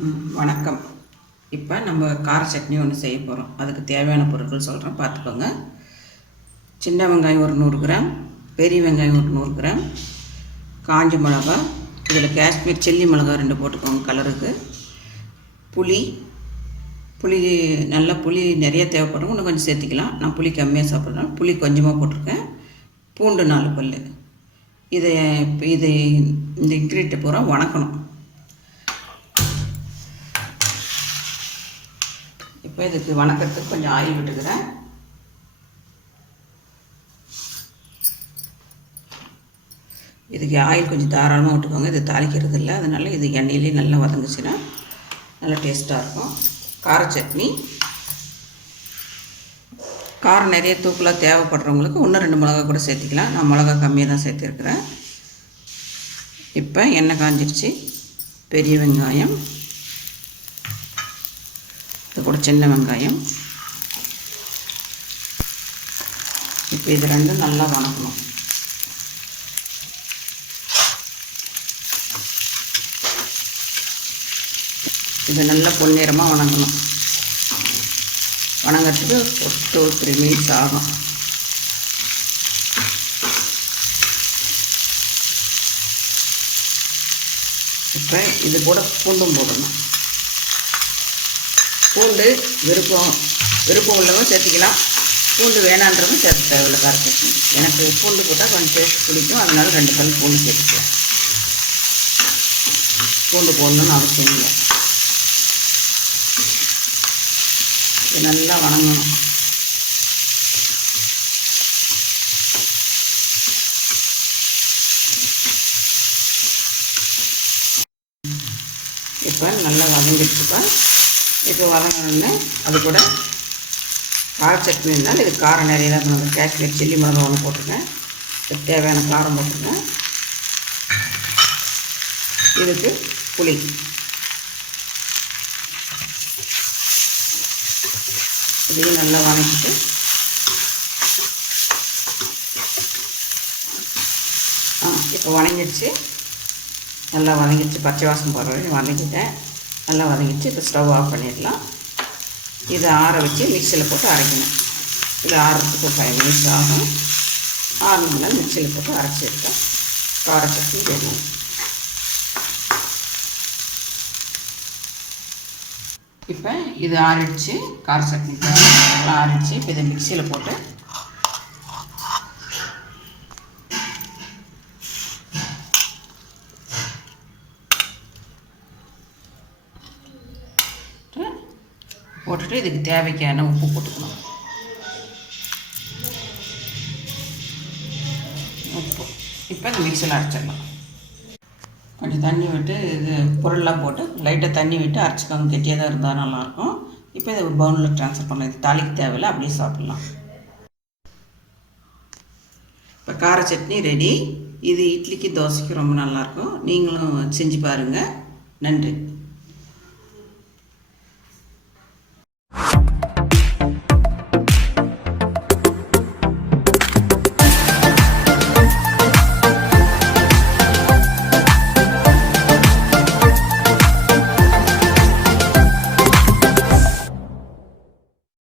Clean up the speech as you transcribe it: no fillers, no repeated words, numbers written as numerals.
வணக்கம். இப்போ நம்ம கார சட்னி ஒன்று செய்ய போகிறோம். அதுக்கு தேவையான பொருட்கள் சொல்கிறேன், பார்த்துக்கோங்க. சின்ன வெங்காயம் ஒரு 100 கிராம், பெரிய வெங்காயம் ஒரு 100 கிராம், காஞ்ச மிளகா, இதில் காஷ்மீர் சில்லி மிளகா 2 போட்டுக்கோங்க கலருக்கு. புளி நல்லா புளி நிறைய தேவைப்படும், இன்னும் கொஞ்சம் சேர்த்திக்கலாம். நான் புளி கம்மியாக சாப்பிட்றேன், புளி கொஞ்சமாக போட்டிருக்கேன். பூண்டு 4 பல். இதை இந்த இன்க்ரீடியன்ட் பூரா வணக்கணும். இப்போ இதுக்கு வணக்கிறதுக்கு கொஞ்சம் ஆயில் விட்டுக்கிறேன். இதுக்கு ஆயில் கொஞ்சம் தாராளமாக விட்டுக்கோங்க. இது தாளிக்கிறது இல்லை, அதனால் இது எண்ணெயிலே நல்லா வதங்குச்சுன்னா நல்லா டேஸ்ட்டாக இருக்கும். கார சட்னி காரம் நிறைய தூக்கலாக தேவைப்படுறவங்களுக்கு இன்னும் 2 மிளகா கூட சேர்த்திக்கலாம். நான் மிளகா கம்மியாக தான் சேர்த்துருக்குறேன். இப்போ எண்ணெய் காஞ்சிருச்சு. பெரிய வெங்காயம், இது கூட சின்ன வெங்காயம். இப்போ இது 2 நல்லா வணக்கணும். இது நல்லா பொன்னிறமாக வணங்கணும். வணங்கிறதுக்கு 2-3 மினிட்ஸ் ஆகும். இப்போ இது கூட பூண்டும் போடணும். பூண்டு விருப்பம் உள்ளவங்க சேர்த்திக்கலாம், பூண்டு வேணான்றதும் சேர்த்து தேவையில்லை கார சட்னி. எனக்கு பூண்டு போட்டால் கொஞ்சம் டேஸ்ட் பிடிக்கும், அதனால 2 பல் பூண்டு சேர்த்துக்கலாம். பூண்டு போடணும்னு அவசியம் இல்லை. இது நல்லா வணங்கணும். இப்போ நல்லா வதங்கிடுச்சுப்பா. இப்போ வதங்கணுன்னு அது கூட கார சட்னினால இது காரம் நிறைய தான் பண்ணுவேன். காஷ்மீர் சில்லி மிளகா ஒன்று போட்டுருக்கேன், இதுக்கு தேவையான காரம் போட்டுருக்கேன். இதுக்கு புளி, இதையும் நல்லா வதக்கிட்டு இப்போ வதங்கிடுச்சு. நல்லா வதங்கிடுச்சு, பச்சை வாசம் போகிற வரையும் வதக்கிட்டேன். நல்லா வதங்கிடுச்சு. இப்போ ஸ்டவ் ஆஃப் பண்ணிடலாம். இதை ஆற வச்சு மிக்சியில் போட்டு அரைக்கணும். இது ஆறுறதுக்கு 5 மினிட்ஸ் ஆகும். ஆறணும்னா மிக்சியில் போட்டு அரைச்சி எடுத்தால் கார சட்னி வேணும். இப்போ இது ஆறிடுச்சு. கார சட்னி நல்லா ஆறிடுச்சு. இப்போ இதை மிக்சியில் போட்டு இதுக்கு தேவைக்கான உப்பு போட்டுக்கணும். உப்பு இப்போ இந்த மிக்சியில் அரைச்சிடலாம். கொஞ்சம் தண்ணி விட்டு இது பொருள்லாம் போட்டு லைட்டாக தண்ணி விட்டு அரைச்சிக்கோங்க. கெட்டியாக தான் இருந்தால் நல்லாயிருக்கும். இப்போ இதை ஒரு பவுலில் ட்ரான்ஸ்ஃபர் பண்ணலாம். இது தாளிக்கு தேவையில்லை, அப்படியே சாப்பிட்லாம். இப்போ கார சட்னி ரெடி. இது இட்லிக்கு தோசைக்கு ரொம்ப நல்லாயிருக்கும். நீங்களும் செஞ்சு பாருங்கள். நன்றி.